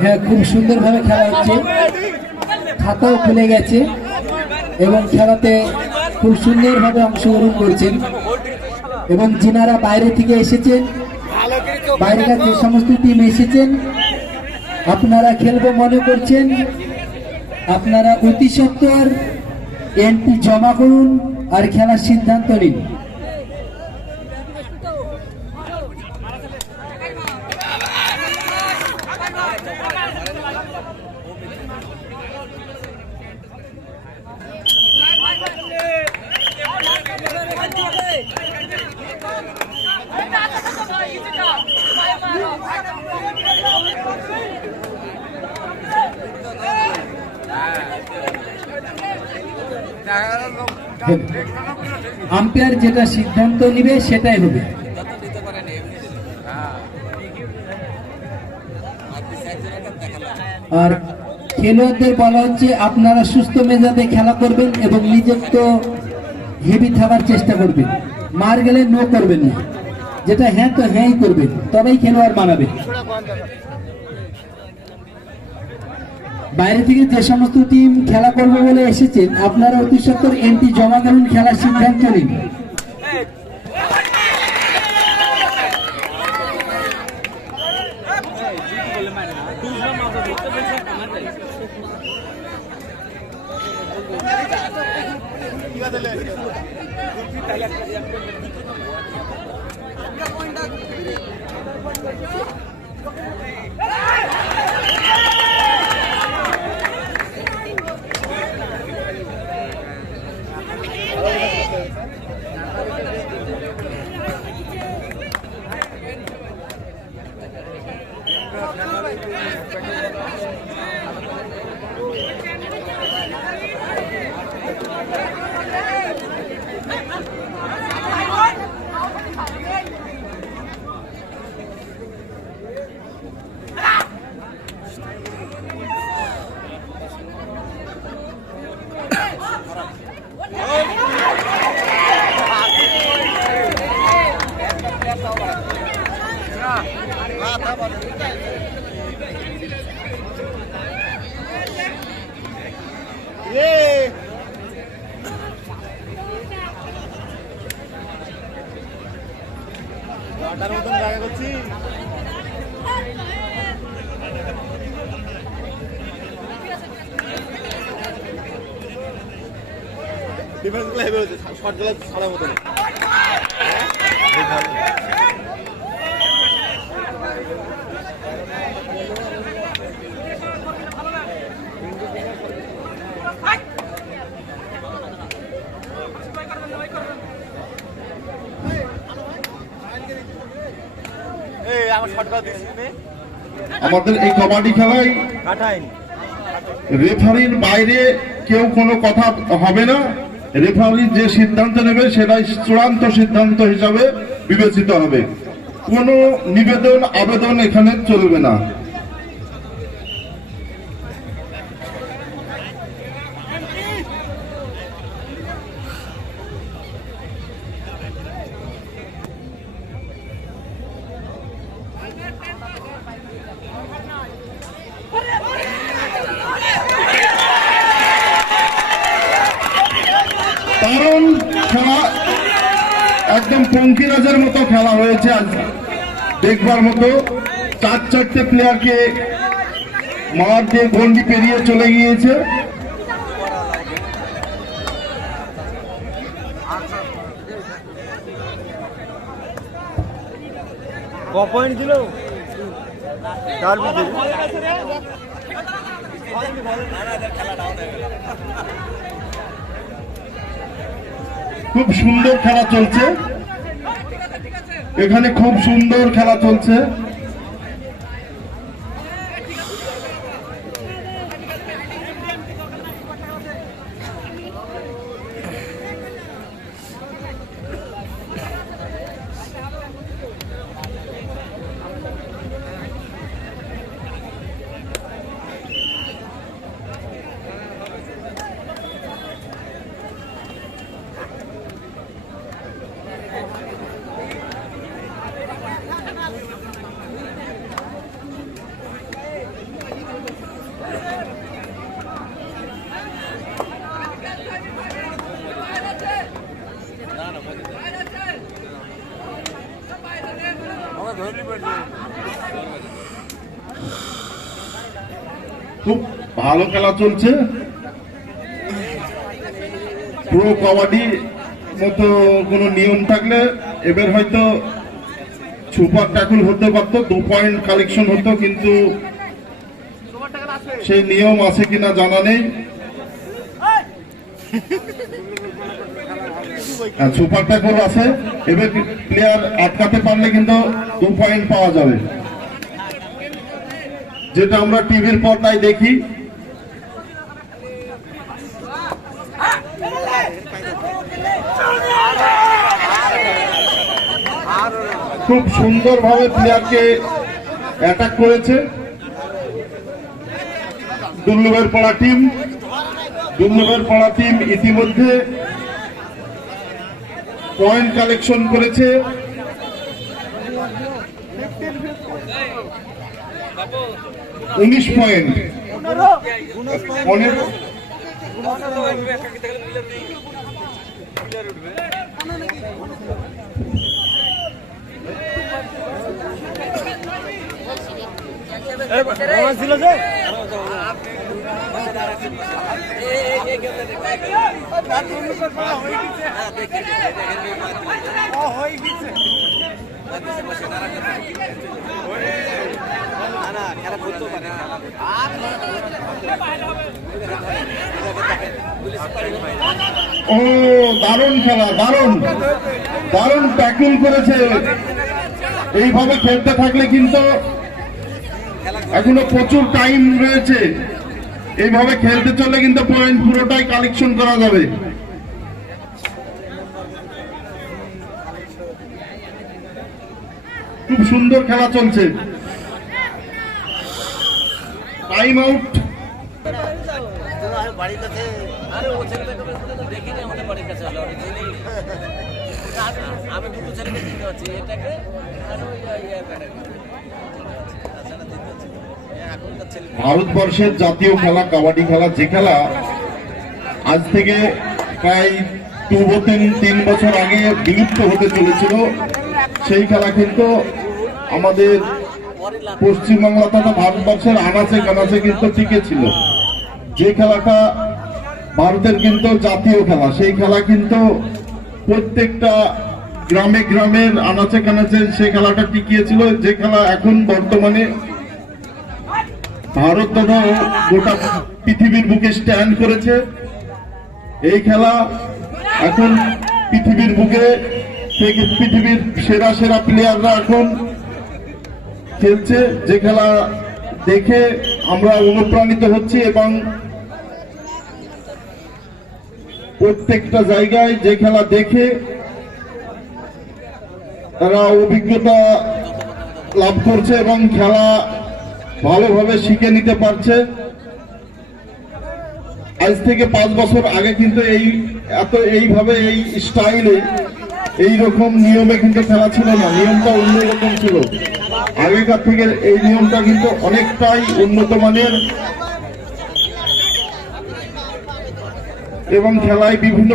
হ্যাঁ, খুব সুন্দরভাবে খেলা হচ্ছে, খাতাও খুলে গেছে এবং খেলাতে খুব সুন্দরভাবে অংশগ্রহণ করছেন। এবং যিনারা বাইরে থেকে এসেছেন, বাইরেকার যে সমস্ত টিম এসেছেন, আপনারা খেলবো মনে করছেন, আপনারা অতি সত্বর এন্ট্রি জমা করুন আর খেলার সিদ্ধান্ত নিন। আম্পায়ার যেটা সিদ্ধান্ত নিবে সেটাই হবে। আর খেলোয়াড়দের বলা হচ্ছে আপনারা সুস্থ মেজাজে খেলা করবেন এবং নিজের তো হেভি থাকার চেষ্টা করবেন। মার গেলে নো করবেন না, যেটা হ্যাঁ তো হ্যাঁই করবেন, তবেই খেলোয়াড় মানাবে। বাইরে থেকে যে সমস্ত টিম খেলা করবে বলে এসেছেন, আপনারা অতি সত্বর এন্ট্রি জমা করুন, খেলার সিদ্ধান্ত নিন। ডিফেন্স গুলো হেভি হচ্ছে, শর্ট গুলো ছড়া মতো আমাদের এই কবাডি খেলায় রেফারির বাইরে কেউ কোনো কথা হবে না। রেফারি যে সিদ্ধান্ত নেবে সেটাই চূড়ান্ত সিদ্ধান্ত হিসাবে বিবেচিত হবে। কোনো নিবেদন আবেদন এখানে চলবে না। কারণ খেলা একদম পঙ্কিরাজের মতো খেলা হয়েছে, আজ দেখবার মতো। চারটে প্লেয়ারকে মাঠ দিয়ে গন্ডি পেরিয়ে চলে গিয়েছে। পয়েন্ট ছিল তার ভিতরে খুব সুন্দর খেলা চলছে এখানে, খুব সুন্দর খেলা চলছে। খুব ভালো খেলা চলছে। প্রো কাবাডি মতো কোনো নিয়ম থাকলে এবার হয়তো সুপার ট্যাকল হতে পারতো, 2 পয়েন্ট কালেকশন হতো, কিন্তু সেই নিয়ম আছে কিনা জানা নেই। সুপার ট্যাকল আছে, এবার প্লেয়ার আটকাতে পারলে কিন্তু 2 পয়েন্ট পাওয়া যাবে, যেটা আমরা টিভির পর্দায় দেখি। খুব সুন্দরভাবে প্লেয়ারকে অ্যাটাক করেছে দুর্লভের পাড়া টিম। দুর্লভের পাড়া টিম ইতিমধ্যে পয়েন্ট কালেকশন করেছে। উনিশ পয়েন্ট। ছিল যে ও দারুণ খেলা, দারুণ দারুণ ট্যাকল করেছে। এইভাবে খেলতে থাকলে কিন্তু এখনো প্রচুর টাইম রয়েছে, এইভাবে খেলতে চলে কিন্তু পয়েন্ট পুরোটাই কালেকশন করা যাবে। খুব সুন্দর খেলা চলছে। Time out. আমি দুটো ছেলেকে চিনতে পারছি, এটাকে আর ভারতবর্ষের জাতীয় খেলা কাবাডি খেলা, যে খেলা আজ থেকে প্রায় 3 বছর আগে বিলুপ্ত হতে চলেছিল, সেই খেলা কিন্তু আমাদের পশ্চিমবাংলা তথা ভারতবর্ষের আনাচে কানাচে কিন্তু টিকে ছিল। যে খেলাটা ভারতের কিন্তু জাতীয় খেলা, সেই খেলা কিন্তু প্রত্যেকটা গ্রামে গ্রামের আনাচে কানাচে সেই খেলাটা টিকিয়েছিল। যে খেলা এখন বর্তমানে ভারত তথা গোটা পৃথিবীর বুকে স্ট্যান্ড করেছে। এই খেলা এখন পৃথিবীর বুকে থেকে পৃথিবীর সেরা সেরা প্লেয়াররা এখন খেলছে। যে খেলা দেখে আমরা অনুপ্রাণিত হচ্ছি এবং প্রত্যেকটা জায়গায় যে খেলা দেখে তারা অভিজ্ঞতা লাভ করছে এবং খেলা ভালোভাবে শিখে নিতে পারছে। আজ থেকে 5 বছর আগে কিন্তু এইভাবে এই স্টাইলে এইরকম নিয়মে কিন্তু খেলা ছিল না, নিয়মটা অন্যরকম ছিল। আগেকার থেকে এই নিয়মটা কিন্তু অনেকটাই উন্নত মানের এবং খেলায় বিভিন্ন